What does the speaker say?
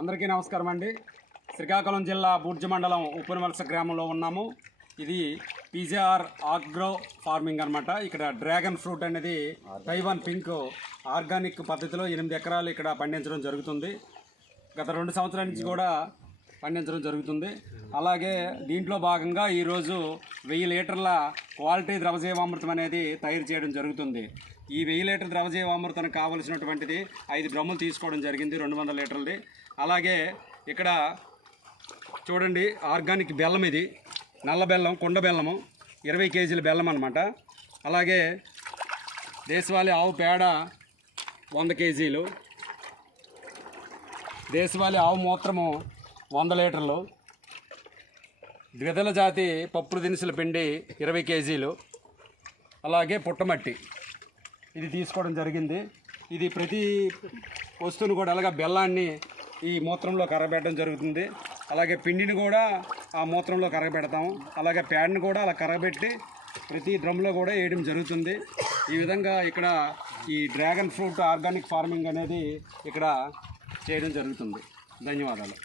అందరికీ నమస్కారం అండి. శ్రీకాకుళం జిల్లా బూర్జి మండలం ఉప్పునవలస గ్రామంలో ఉన్నాము. ఇది పీజేఆర్ ఆగ్రో ఫార్మింగ్ అనమాట. ఇక్కడ డ్రాగన్ ఫ్రూట్ అనేది తైవాన్ పింక్ ఆర్గానిక్ పద్ధతిలో 8 ఎకరాలు ఇక్కడ పండించడం జరుగుతుంది. గత 2 సంవత్సరాల నుంచి కూడా పండించడం జరుగుతుంది. అలాగే దీంట్లో భాగంగా ఈరోజు 1000 లీటర్ల క్వాలిటీ ద్రవజీవామృతం అనేది తయారు చేయడం జరుగుతుంది. ఈ 1000 లీటర్ ద్రవజీవామృతానికి కావలసినటువంటిది 5 డ్రమ్ములు తీసుకోవడం జరిగింది, 200 లీటర్లది. అలాగే ఇక్కడ చూడండి, ఆర్గానిక్ బెల్లం, ఇది నల్ల బెల్లం, కుండ బెల్లము, 20 కేజీల బెల్లం అనమాట. అలాగే దేశవాళీ ఆవు పేడ 100 కేజీలు, దేశవాళీ ఆవు మూత్రము 100 లీటర్లు, ద్విదళ జాతి పప్పుల దినుసుల పిండి 20 కేజీలు, అలాగే పుట్టమట్టి ఇది తీసుకోవడం జరిగింది. ఇది ప్రతి వస్తువును కూడా అలాగే బెల్లాన్ని ఈ మూత్రంలో కరగబెట్టడం జరుగుతుంది. అలాగే పిండిని కూడా ఆ మూత్రంలో కరగబెడతాము. అలాగే ప్యాడ్ని కూడా అలా కరగబెట్టి ప్రతి డ్రమ్లో కూడా వేయడం జరుగుతుంది. ఈ విధంగా ఇక్కడ ఈ డ్రాగన్ ఫ్రూట్ ఆర్గానిక్ ఫార్మింగ్ అనేది ఇక్కడ చేయడం జరుగుతుంది. ధన్యవాదాలు.